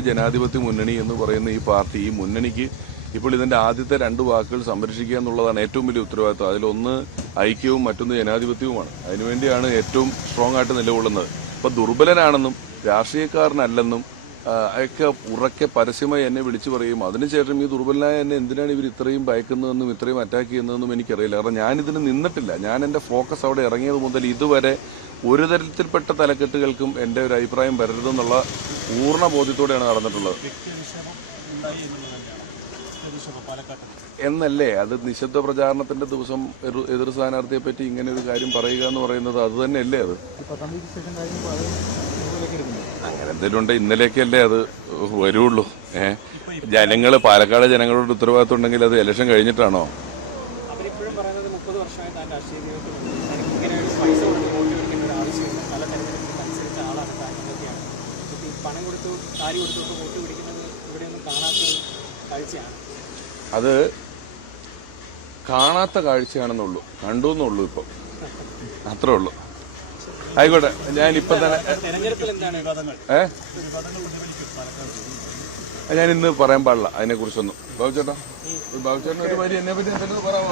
ജനാധിപത്യ മുന്നണി എന്ന് പറയുന്ന ഈ പാർട്ടി ഈ മുന്നണിക്ക് ഇപ്പോൾ ഇതിന്റെ ആദ്യത്തെ രണ്ട് വാക്കുകൾ സംരക്ഷിക്കുക എന്നുള്ളതാണ് ഏറ്റവും വലിയ ഉത്തരവാദിത്വം. അതിലൊന്ന് ഐക്യവും മറ്റൊന്ന് ജനാധിപത്യവുമാണ്. അതിനുവേണ്ടിയാണ് ഏറ്റവും സ്ട്രോങ് ആയിട്ട് നിലകൊള്ളുന്നത്. ഇപ്പൊ ദുർബലനാണെന്നും രാഷ്ട്രീയക്കാരനല്ലെന്നും ഒക്കെ ഉറക്കെ പരസ്യമായി എന്നെ വിളിച്ചു പറയും. അതിനുശേഷം ഈ ദുർബലനായ എന്നെ എന്തിനാണ് ഇവർ ഇത്രയും ഭയക്കുന്നതെന്നും ഇത്രയും അറ്റാക്ക് ചെയ്യുന്നതെന്നും എനിക്കറിയില്ല. കാരണം ഞാനിതിന് നിന്നിട്ടില്ല. ഞാൻ എന്റെ ഫോക്കസ് അവിടെ ഇറങ്ങിയത് മുതൽ ഇതുവരെ ഒരു തരത്തിൽപ്പെട്ട തലക്കെട്ടുകൾക്കും എന്റെ ഒരു അഭിപ്രായം വരരുതെന്നുള്ള പൂർണ്ണ ബോധ്യത്തോടെയാണ് നടന്നിട്ടുള്ളത്. എന്നല്ലേ അത് നിശബ്ദ പ്രചാരണത്തിന്റെ ദിവസം എതിർ സ്ഥാനാർത്ഥിയെ പറ്റി ഇങ്ങനെ ഒരു കാര്യം പറയുക എന്ന് പറയുന്നത് അത് തന്നെയല്ലേ? അത് അങ്ങനെ എന്തെങ്കിലും ഉണ്ട്. ഇന്നലെയൊക്കെയല്ലേ അത് വരുള്ളൂ. ജനങ്ങള് പാലക്കാട് ജനങ്ങളുടെ ഉത്തരവാദിത്വം ഉണ്ടെങ്കിൽ അത് ഇലക്ഷൻ കഴിഞ്ഞിട്ടാണോ? അത് കാണാത്ത കാഴ്ചയാണെന്നുള്ളൂ, കണ്ടു എന്നുള്ളൂ. ഇപ്പം അത്രേ ഉള്ളൂ. ആയിക്കോട്ടെ, ഞാനിപ്പം തന്നെ ഞാൻ ഇന്ന് പറയാൻ പാടില്ല അതിനെക്കുറിച്ചൊന്നും. ബാബുചേട്ടൻ ഒരു വരി എന്നെ പറ്റി എന്തെങ്കിലും പറയാൻ